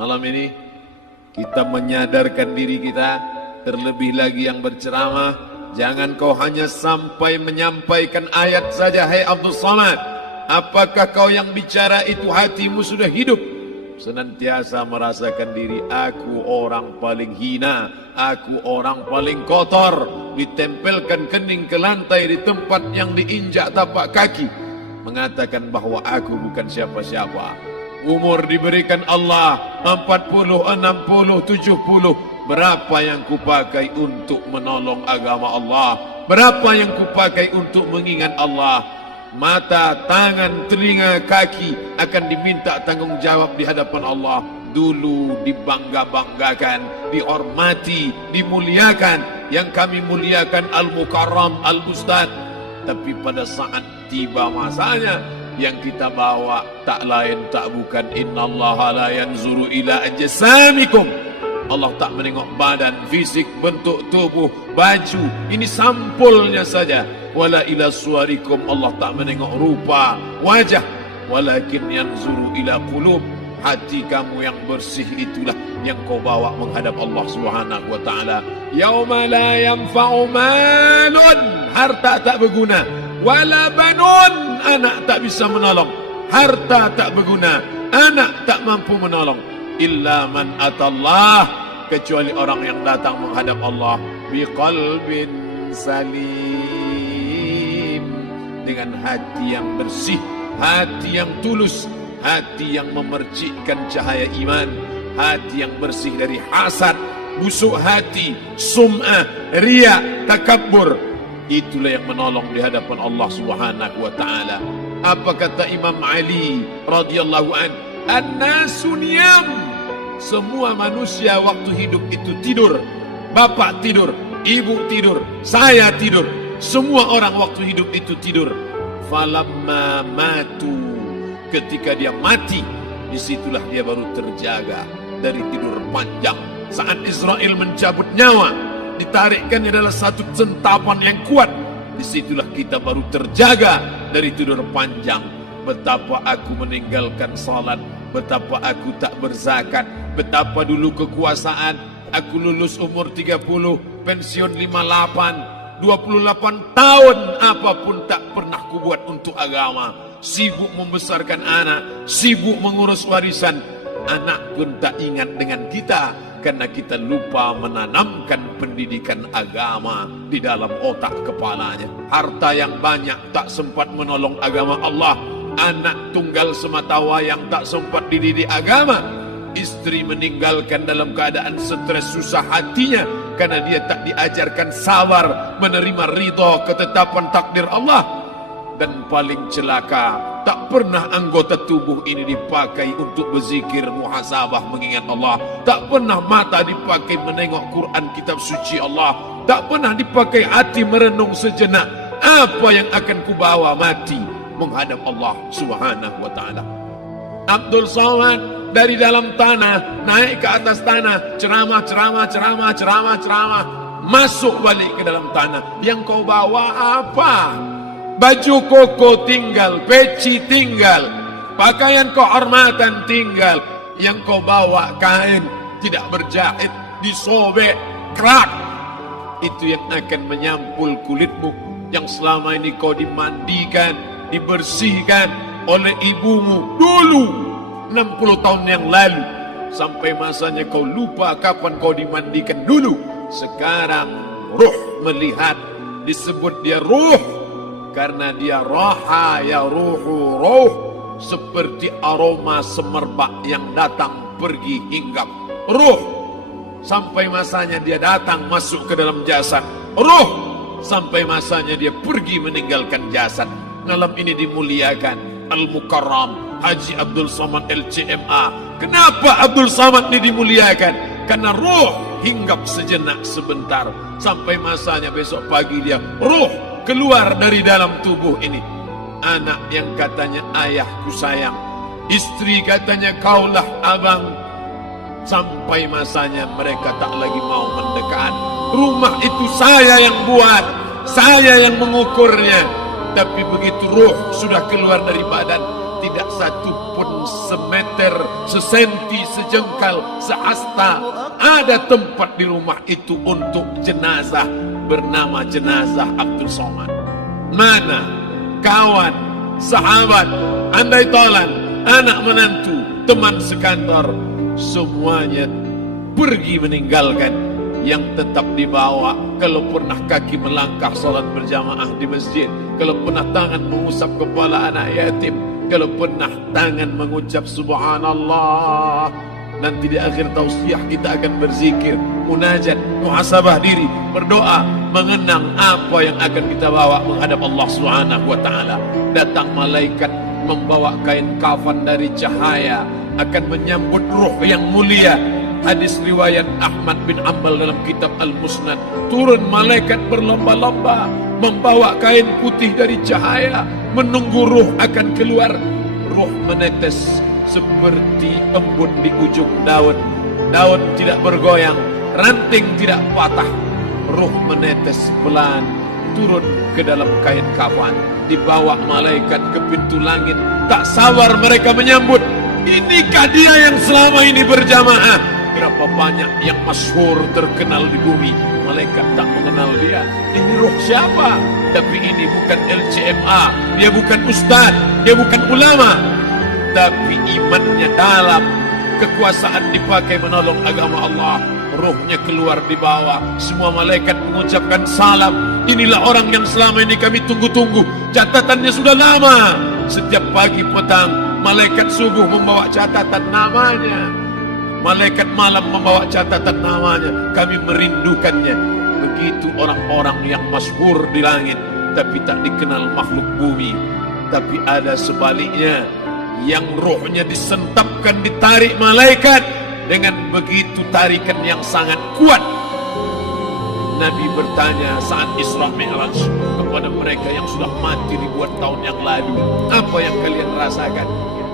Malam ini kita menyadarkan diri kita, terlebih lagi yang berceramah, jangan kau hanya sampai menyampaikan ayat saja. Hai Abdul Samad, apakah kau yang bicara itu hatimu sudah hidup? Senantiasa merasakan diri, aku orang paling hina, aku orang paling kotor, ditempelkan kening ke lantai di tempat yang diinjak tapak kaki, mengatakan bahwa aku bukan siapa-siapa. Umur diberikan Allah 40, 60, 70. Berapa yang kupakai untuk menolong agama Allah? Berapa yang kupakai untuk mengingat Allah? Mata, tangan, telinga, kaki akan diminta tanggung jawab di hadapan Allah. Dulu dibangga-banggakan, dihormati, dimuliakan. Yang kami muliakan Al-Mukarram, Al-Ustadz. Tapi pada saat tiba masanya, yang kita bawa tak lain tak bukan innallaha la yanzuru ila ajsamikum. Allah tak menengok badan, fisik, bentuk tubuh, baju. Ini sampulnya saja. Wala ila suwarikum, Allah tak menengok rupa, wajah. Walakin yanzuru ila qulub. Hati kamu yang bersih itulah yang kau bawa menghadap Allah Subhanahu wa taala. Yauma la yanfa'u malun, harta tak berguna, wala banun, anak tak bisa menolong, harta tak berguna, anak tak mampu menolong, illa man atallah, kecuali orang yang datang menghadap Allah biqalbin salim, dengan hati yang bersih, hati yang tulus, hati yang memercikkan cahaya iman, hati yang bersih dari hasad, busuk hati, sum'ah, riya, takabbur. Itulah yang menolong di hadapan Allah Subhanahu wa taala. Apa kata Imam Ali radhiyallahu an? An-nasu niyam. Semua manusia waktu hidup itu tidur. Bapak tidur, ibu tidur, saya tidur. Semua orang waktu hidup itu tidur. Falamma matu, ketika dia mati, disitulah dia baru terjaga dari tidur panjang. Saat Israel mencabut nyawa, ditarikkan adalah satu centapan yang kuat. Disitulah kita baru terjaga dari tidur panjang. Betapa aku meninggalkan salat, betapa aku tak berzakat, betapa dulu kekuasaan. Aku lulus umur 30, pensiun 58, 28 tahun apapun tak pernah kubuat untuk agama. Sibuk membesarkan anak, sibuk mengurus warisan. Anak pun tak ingat dengan kita, karena kita lupa menanamkan pendidikan agama di dalam otak kepalanya. Harta yang banyak tak sempat menolong agama Allah. Anak tunggal semata wayang tak sempat dididik agama. Istri meninggalkan dalam keadaan stres susah hatinya, karena dia tak diajarkan sabar menerima ridha ketetapan takdir Allah. Dan paling celaka, tak pernah anggota tubuh ini dipakai untuk berzikir, muhasabah, mengingat Allah. Tak pernah mata dipakai menengok Quran, kitab suci Allah. Tak pernah dipakai hati merenung sejenak, apa yang akan kubawa mati menghadap Allah Subhanahu wa taala. Abdul Samad dari dalam tanah naik ke atas tanah, ceramah, masuk balik ke dalam tanah. Yang kau bawa apa? Baju koko tinggal, peci tinggal, pakaian kehormatan tinggal. Yang kau bawa kain tidak berjahit, disobek, kerak. Itu yang akan menyampul kulitmu, yang selama ini kau dimandikan, dibersihkan oleh ibumu dulu 60 tahun yang lalu. Sampai masanya kau lupa kapan kau dimandikan dulu. Sekarang ruh melihat, disebut dia ruh karena dia roha ya ruhu roh, seperti aroma semerbak yang datang pergi hinggap. Ruh sampai masanya dia datang masuk ke dalam jasad, ruh sampai masanya dia pergi meninggalkan jasad. Malam ini dimuliakan Al-Mukarram Haji Abdul Samad LCMA. Kenapa Abdul Samad ini dimuliakan? Karena ruh hinggap sejenak sebentar, sampai masanya besok pagi dia ruh keluar dari dalam tubuh ini. Anak yang katanya ayahku sayang, istri katanya kaulah abang, sampai masanya mereka tak lagi mau mendekat. Rumah itu saya yang buat, saya yang mengukurnya. Tapi begitu ruh sudah keluar dari badan, tidak satu pun semeter, sesenti, sejengkal, sehasta ada tempat di rumah itu untuk jenazah bernama jenazah Abdul Somad. Mana kawan, sahabat, andai tolan, anak menantu, teman sekantor, semuanya pergi meninggalkan. Yang tetap dibawa, kalau pernah kaki melangkah salat berjamaah di masjid, kalau pernah tangan mengusap kepala anak yatim, kalau pernah tangan mengucap subhanallah. Nanti di akhir tausiah kita akan berzikir, munajat, muhasabah diri, berdoa, mengenang apa yang akan kita bawa menghadap Allah Subhanahu wa taala. Datang malaikat membawa kain kafan dari cahaya, akan menyambut ruh yang mulia. Hadis riwayat Ahmad bin Ambal dalam kitab Al-Musnad, turun malaikat berlomba-lomba membawa kain putih dari cahaya, menunggu ruh akan keluar. Ruh menetes seperti embun di ujung daun. Daun tidak bergoyang, ranting tidak patah. Ruh menetes pelan turun ke dalam kain kafan, dibawa malaikat ke pintu langit. Tak sabar mereka menyambut. Inikah dia yang selama ini berjamaah? Berapa banyak yang masyhur terkenal di bumi, malaikat tak mengenal dia. Ini ruh siapa? Tapi ini bukan LCMA, dia bukan ustaz, dia bukan ulama, tapi imannya dalam, kekuasaan dipakai menolong agama Allah. Ruhnya keluar di bawah, semua malaikat mengucapkan salam. Inilah orang yang selama ini kami tunggu-tunggu, catatannya sudah lama. Setiap pagi petang malaikat subuh membawa catatan namanya, malaikat malam membawa catatan namanya. Kami merindukannya. Begitu orang-orang yang masyhur di langit tapi tak dikenal makhluk bumi. Tapi ada sebaliknya, yang rohnya disentapkan, ditarik malaikat dengan begitu tarikan yang sangat kuat. Nabi bertanya saat Isra Mi'raj kepada mereka yang sudah mati ribuan tahun yang lalu, apa yang kalian rasakan?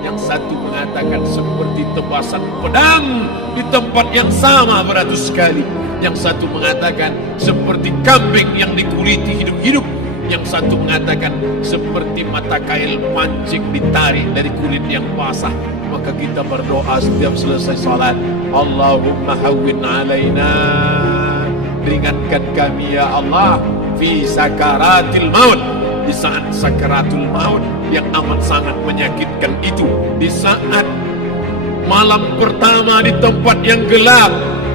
Yang satu mengatakan seperti tebasan pedang di tempat yang sama beratus kali. Yang satu mengatakan seperti kambing yang dikuliti hidup-hidup. Yang satu mengatakan seperti mata kail pancing ditarik dari kulit yang basah. Maka kita berdoa setiap selesai salat, Allahumma hawwin alaina, ringankan kami ya Allah, fi sakaratil maut, di saat sakaratul maut yang amat sangat menyakitkan itu, di saat malam pertama di tempat yang gelap,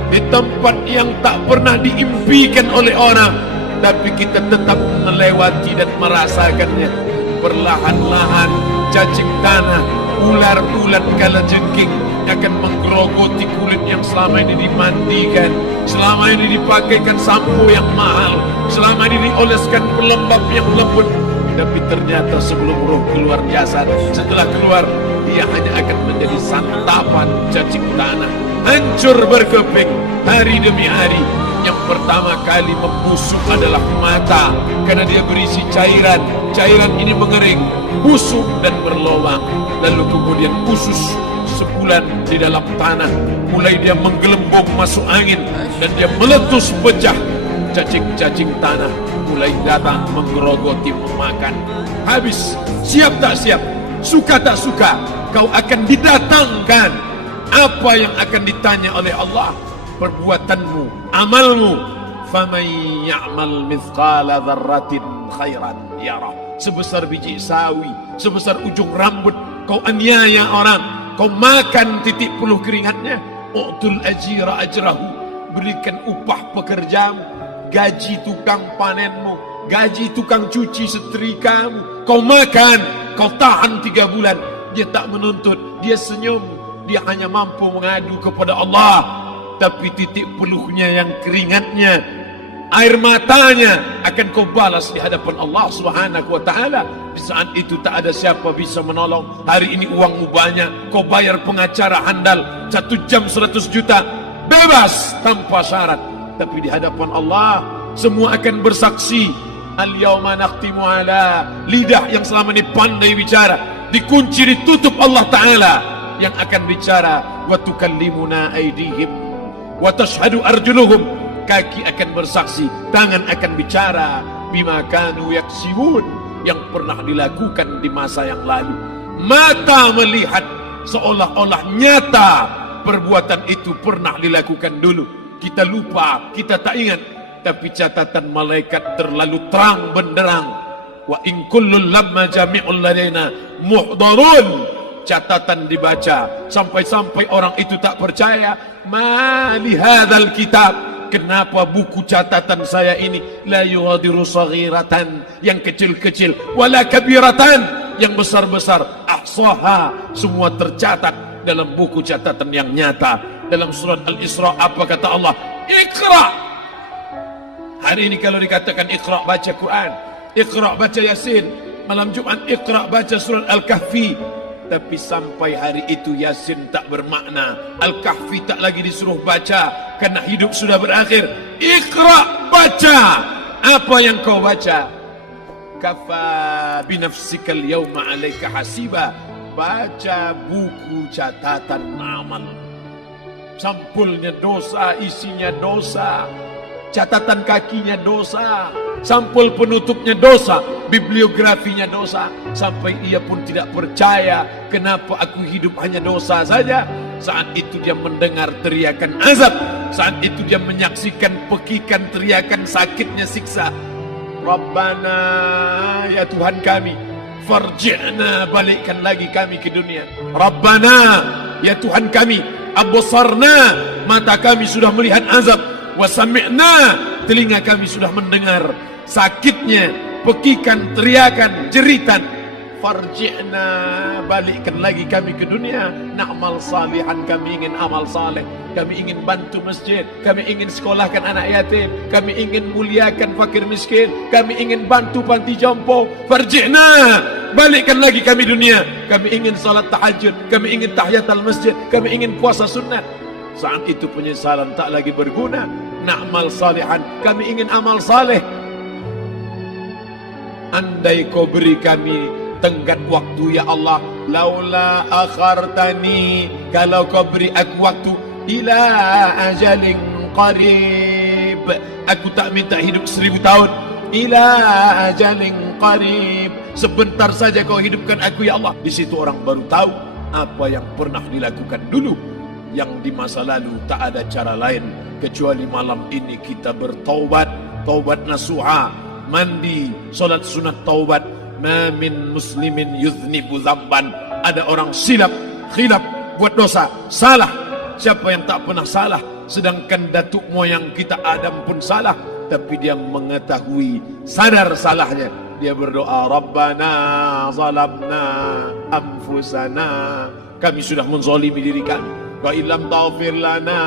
di tempat yang tak pernah diimpikan oleh orang, tapi kita tetap melewati dan merasakannya. Perlahan-lahan cacing tanah, ular-ular kalajengking akan menggerogoti kulit yang selama ini dimandikan, selama ini dipakaikan sampo yang mahal, selama ini dioleskan pelembab yang lembut. Tapi ternyata sebelum roh keluar jasad, setelah keluar dia hanya akan menjadi santapan cacing tanah, hancur berkeping hari demi hari. Yang pertama kali membusuk adalah mata, karena dia berisi cairan. Cairan ini mengering, busuk dan berlubang. Lalu kemudian usus sebulan di dalam tanah, mulai dia menggelembung masuk angin dan dia meletus pecah. Cacing-cacing tanah mulai datang menggerogoti, memakan. Habis, siap tak siap, suka tak suka, kau akan didatangkan. Apa yang akan ditanya oleh Allah? Perbuatanmu, amalmu. Faman ya'mal mithqala dzarratin khairan yarah. Sebesar biji sawi, sebesar ujung rambut, kau aniaya orang, kau makan titik puluh keringatnya. U'tul ajira ajrahu, berikan upah pekerjamu, gaji tukang panenmu, gaji tukang cuci setrikamu. Kau makan, kau tahan 3 bulan. Dia tak menuntut, dia senyum, dia hanya mampu mengadu kepada Allah. Tapi titik peluhnya yang keringatnya, air matanya akan kau balas di hadapan Allah Subhanahu wa taala. Di saat itu tak ada siapa bisa menolong. Hari ini uangmu banyak, kau bayar pengacara handal 1 jam 100 juta, bebas tanpa syarat. Tapi di hadapan Allah semua akan bersaksi. Al-yawma nakhtimu ala, lidah yang selama ini pandai bicara dikunci, ditutup Allah taala yang akan bicara. Wa tukallimuna aydihim wa tashhadu arjuluhum, kaki akan bersaksi, tangan akan bicara. Bima kanu yaksibun, yang pernah dilakukan di masa yang lalu. mata melihat, seolah-olah nyata perbuatan itu pernah dilakukan dulu. Kita lupa, kita tak ingat, tapi catatan malaikat terlalu terang benderang. Wa in kullun lamma jami'un ladaina muhdarun. Catatan dibaca sampai-sampai orang itu tak percaya. Ma li hadzal kitab, kenapa buku catatan saya ini la yughadiru saghiratan, yang kecil-kecil, wala kabiratan, yang besar-besar, ahsaha, semua tercatat dalam buku catatan yang nyata. Dalam surat Al-Isra apa kata Allah? Iqra. Hari ini kalau dikatakan Iqra baca Quran, Iqra baca Yasin, malam Jumat Iqra baca surat Al-Kahfi, tapi sampai hari itu Yasin tak bermakna, Al-Kahfi tak lagi disuruh baca karena hidup sudah berakhir. Iqra, baca. Apa yang kau baca? Kafa binafsikal yawma alaika hasiba. Baca buku catatan amal. Sampulnya dosa, isinya dosa. Catatan kakinya dosa, sampul penutupnya dosa, bibliografinya dosa. Sampai ia pun tidak percaya, kenapa aku hidup hanya dosa saja. Saat itu dia mendengar teriakan azab, saat itu dia menyaksikan pekikan teriakan sakitnya siksa. Rabbana, ya Tuhan kami, farji'na, balikkan lagi kami ke dunia. Rabbana, ya Tuhan kami, absarna, mata kami sudah melihat azab, wa sami'na, telinga kami sudah mendengar sakitnya pekikan teriakan jeritan. Farji'na, balikkan lagi kami ke dunia. Na'mal salihan, kami ingin amal saleh, kami ingin bantu masjid, kami ingin sekolahkan anak yatim, kami ingin muliakan fakir miskin, kami ingin bantu panti jompo. Farji'na, balikkan lagi kami dunia. Kami ingin salat tahajud, kami ingin tahiyatul masjid, kami ingin puasa sunat. Saat itu penyesalan tak lagi berguna. Na'mal salihan, kami ingin amal saleh. Andai kau beri kami tenggat waktu ya Allah, laula akhartani, kalau kau beri aku waktu, ila ajalin qarib, aku tak minta hidup 1000 tahun, ila ajalin qarib, sebentar saja kau hidupkan aku ya Allah. Di situ orang baru tahu apa yang pernah dilakukan dulu, yang di masa lalu tak ada cara lain kecuali malam ini kita bertaubat, taubat nasuha, mandi, solat sunat taubat. Ma min muslimin yuznibu dzamban, ada orang silap, khilaf, buat dosa, salah. Siapa yang tak pernah salah? Sedangkan datuk moyang kita Adam pun salah, tapi dia mengetahui, sadar salahnya. Dia berdoa, Rabbana zalamna anfusana, kami sudah menzalimi diri kami. Wa illam taghfir lana,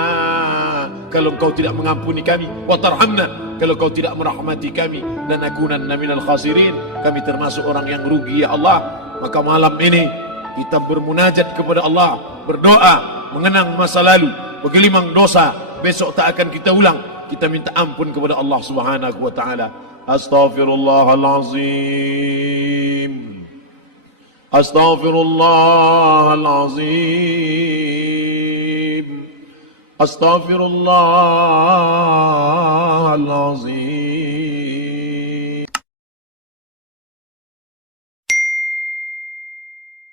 kalau kau tidak mengampuni kami, wa tarhamna, kalau kau tidak merahmati kami, dan akunanna minal khasirin, kami termasuk orang yang rugi ya Allah. Maka malam ini kita bermunajat kepada Allah, berdoa, mengenang masa lalu, bergelimang dosa, besok tak akan kita ulang. Kita minta ampun kepada Allah Subhanahu wa taala. Astaghfirullahalazim, astaghfirullahalazim, astaghfirullahalazim.